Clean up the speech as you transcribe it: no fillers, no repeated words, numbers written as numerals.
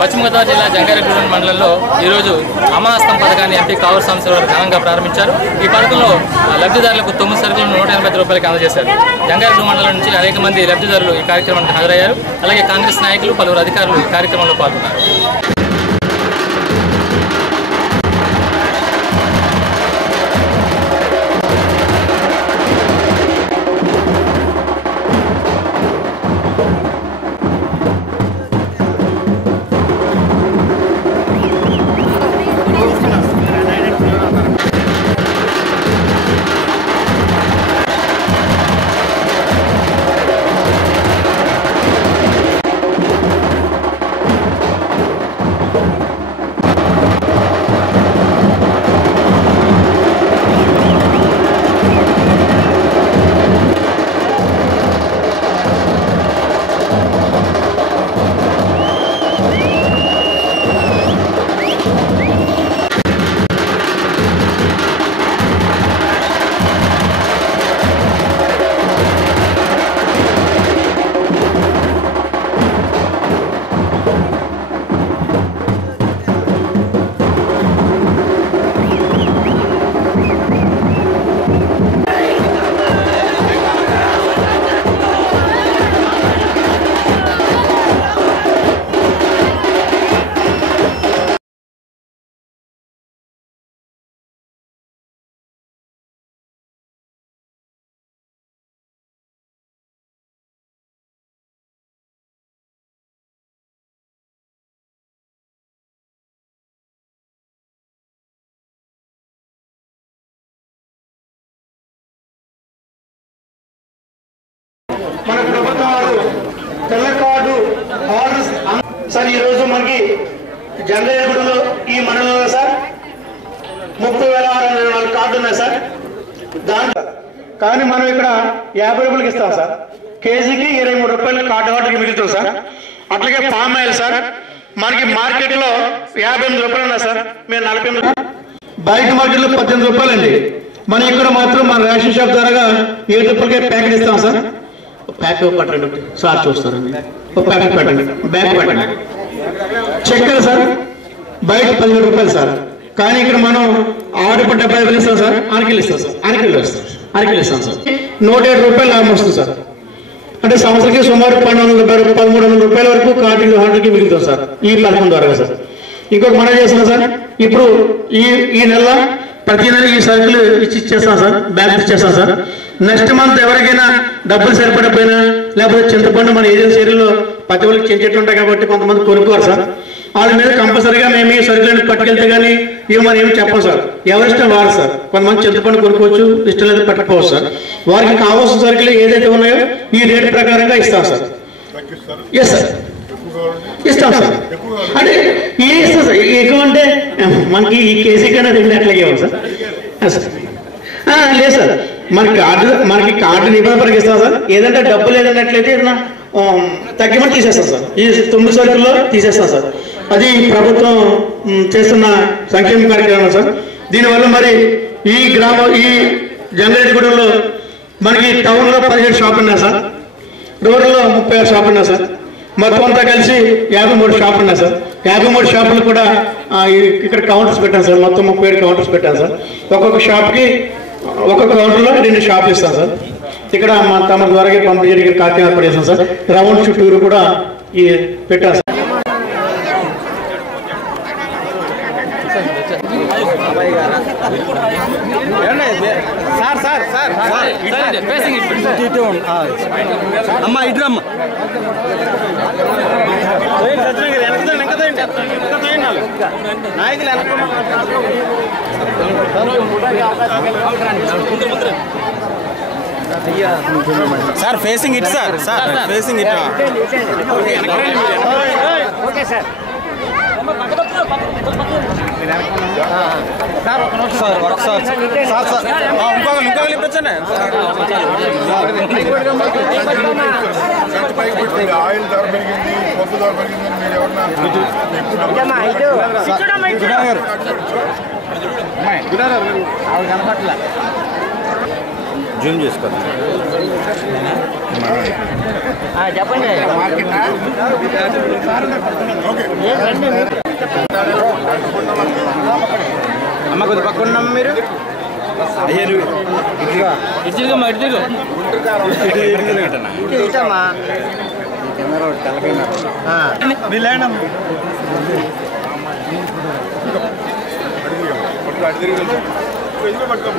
పశ్చిమ గోదావరి జిల్లా జంగారెడ్డిగూడెం మండలంలో ఈరోజు అమాస్తం పథకాన్ని ఎంపీ కావూరు సాంబశివరావు ఘనంగా ప్రారంభించారు. ఈ పథకంలో లబ్ధిదారులకు 9 సరుకులను 185 రూపాయలకి అందజేశారు. జంగారెడ్డిగూడెం మండలం నుంచి అనేక మంది లబ్ధిదారులు ఈ కార్యక్రమానికి హాజరయ్యారు. అలాగే కాంగ్రెస్ నాయకులు, పలువురు అధికారులు ఈ కార్యక్రమంలో పాల్గొన్నారు. మన ప్రభుత్వాలు తెల్ల కార్డు ఆర్డర్స్ సార్ ఈరోజు మనకి జంగారెడ్డిగూడెంలో ఈ మండలంలో సార్ 30,604 కార్డులు ఉన్నాయి సార్. దాంట్లో కానీ మనం ఇక్కడ 50 రూపాయలకి ఇస్తాం సార్. కేజీకి 23 రూపాయలు కార్డు ఆర్డర్కి మిగులుతుంది సార్. అట్లాగే పామ్ ఆయిల్ సార్ మనకి మార్కెట్లో 58 రూపాయలు ఉన్నాయి సార్. మేము 48 బయట మార్కెట్లో 18 రూపాయలు అండి. మనం ఇక్కడ మాత్రం మన రేషన్ షాప్ ద్వారా 7 రూపాయలకే ప్యాకెట్ ఇస్తాం సార్. ప్యాక్ పట్టండి సార్, చూస్తారండి. ఒక ప్యాకెట్ పెట్టండి, బ్యాగ్ పెట్టండి. చక్కెర సార్ బయట 17 రూపాయలు సార్. కానీ ఇక్కడ మనం 6.75 ఇస్తాం సార్. అరకిలో ఇస్తాం సార్. అరకిలో ఇస్తాం సార్. 107 రూపాయలు లాభం వస్తుంది సార్. అంటే సంవత్సరానికి సుమారు 1,200 రూపాయల వరకు కార్డు హార్డర్కి మిగులుతుంది సార్ ఈ పథకం ద్వారా సార్. ఇంకొక మనం చేస్తున్నాం సార్. ఇప్పుడు ఈ నెల ప్రతి నెల ఈ సరుకులు ఇచ్చేస్తాం సార్. బ్యాగ్ ఇచ్చేస్తాం సార్. నెక్స్ట్ మంత్ ఎవరికైనా డబ్బులు సరిపడకపోయినా లేకపోతే చింతపండు మన ఏజెన్సీ ఏరియాలో ప్రతి ఒక్కరికి చెట్లు ఉంటాయి కాబట్టి కొంతమంది కొనుక్కోరు సార్. వాళ్ళ మీద కంపల్సరీగా మేము ఈ సరుకులను పట్టుకెళ్తే కానీ ఇవి మనం ఏమి చెప్పం సార్. ఎవరిష్టం వారు సార్. కొంతమంది చింతపండు కొనుక్కోవచ్చు, ఇష్టం లేదు పట్టుకోవచ్చు సార్. వారికి కావాల్సిన సరుకులు ఏదైతే ఉన్నాయో ఈ రేటు ప్రకారంగా ఇస్తాం సార్. ఎస్ సార్, ఇస్తాం సార్. అంటే ఇస్తాం సార్. ఎక్కువ అంటే మనకి ఈ కేజీ కన్నా 2 అట్లాగే ఇవ్వం సార్. లేదు సార్, మనకి కార్డు నిబంధన ఇస్తాం సార్. ఏదంటే డబ్బు లేదన్నట్లయితే ఏదైనా తగ్గిమని తీసేస్తాం సార్. ఈ 9 సరుకుల్లో తీసేస్తాం సార్. అది ప్రభుత్వం చేస్తున్న సంక్షేమ కార్యక్రమం సార్. దీనివల్ల మరి ఈ జంగారెడ్డిగూడెంలో మనకి టౌన్లో 17 షాపులు ఉన్నాయి సార్. రూరల్లో 36 షాపులు ఉన్నాయి సార్. మొత్తం అంతా కలిసి 53 షాపులు ఉన్నాయి సార్. 53 షాపులు కూడా ఇక్కడ కౌంటర్స్ పెట్టాను సార్. మొత్తం 37 కౌంటర్స్ పెట్టాను సార్. ఒక్కొక్క షాప్కి ఒక్కొక్క కౌంటర్లో 2 షాపులు ఇస్తాం సార్. ఇక్కడ తమ ద్వారా పంపిణీ జరిగే కార్యక్రమం ఏర్పాటు చేస్తాం సార్. రౌండ్ చుట్టూరు కూడా పెట్టాం సార్. అమ్మా ఇడ్రమ్మ sir facing it sir. Sir facing it. Okay sir. Sir ఒకసారి ఇంకొకరు ఇప్పించండి. ఆయిల్ ధర పెరిగింది, పప్పు ధర పెరిగిందని మీరు ఎవరన్నా జూమ్ చేసుకోండి. చెప్పండి. అమ్మ కొద్ది పక్క ఉన్నాం మీరు. ఇడ్లీగా ఇడ్లీగా పట్టుకో